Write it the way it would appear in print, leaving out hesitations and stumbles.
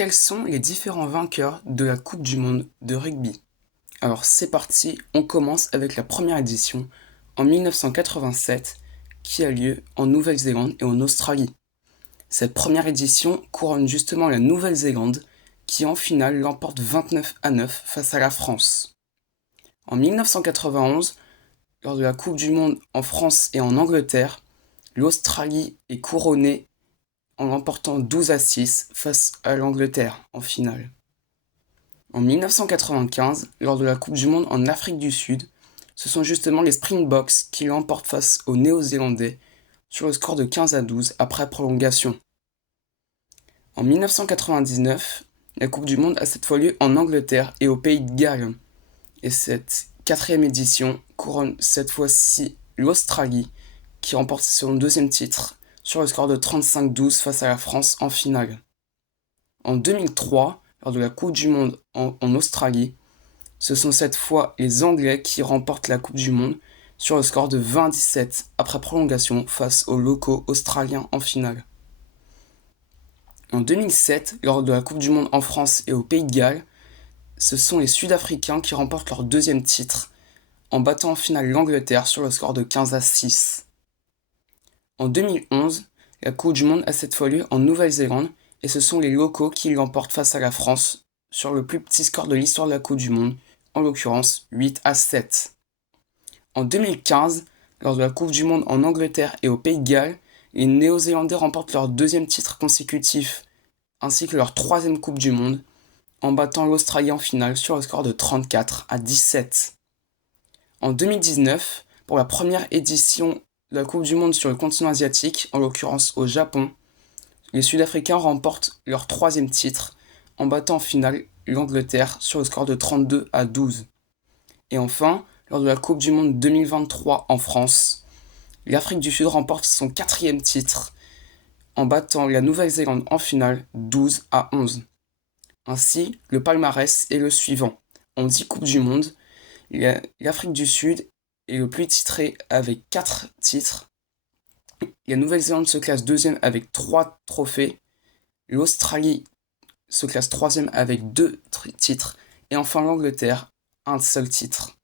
Quels sont les différents vainqueurs de la Coupe du monde de rugby? Alors c'est parti, on commence avec la première édition en 1987 qui a lieu en Nouvelle-Zélande et en Australie. Cette première édition couronne justement la Nouvelle-Zélande qui en finale l'emporte 29-9 face à la France. En 1991, lors de la Coupe du monde en France et en Angleterre, l'Australie est couronnée en l'emportant 12-6 face à l'Angleterre en finale. En 1995, lors de la Coupe du monde en Afrique du Sud, ce sont justement les Springboks qui l'emportent face aux Néo-Zélandais sur le score de 15-12 après prolongation. En 1999, la Coupe du monde a cette fois lieu en Angleterre et au Pays de Galles. Et cette quatrième édition couronne cette fois-ci l'Australie qui remporte son deuxième titre sur le score de 35-12 face à la France en finale. En 2003, lors de la Coupe du monde en Australie, ce sont cette fois les Anglais qui remportent la Coupe du monde sur le score de 20-17 après prolongation face aux locaux australiens en finale. En 2007, lors de la Coupe du monde en France et au Pays de Galles, ce sont les Sud-Africains qui remportent leur deuxième titre en battant en finale l'Angleterre sur le score de 15-6. En 2011, la Coupe du monde a cette fois lieu en Nouvelle-Zélande et ce sont les locaux qui l'emportent face à la France sur le plus petit score de l'histoire de la Coupe du monde, en l'occurrence 8-7. En 2015, lors de la Coupe du monde en Angleterre et au Pays de Galles, les Néo-Zélandais remportent leur deuxième titre consécutif ainsi que leur troisième Coupe du monde en battant l'Australie en finale sur le score de 34-17. En 2019, pour la première édition de la Coupe du monde sur le continent asiatique, en l'occurrence au Japon, les Sud-Africains remportent leur troisième titre en battant en finale l'Angleterre sur le score de 32-12. Et enfin, lors de la Coupe du monde 2023 en France, l'Afrique du Sud remporte son quatrième titre en battant la Nouvelle-Zélande en finale 12-11. Ainsi, le palmarès est le suivant. En 10 Coupes du monde, l'Afrique du Sud est le plus titré avec 4 titres. La Nouvelle-Zélande se classe deuxième avec 3 trophées. L'Australie se classe troisième avec 2 titres. Et enfin l'Angleterre, un seul titre.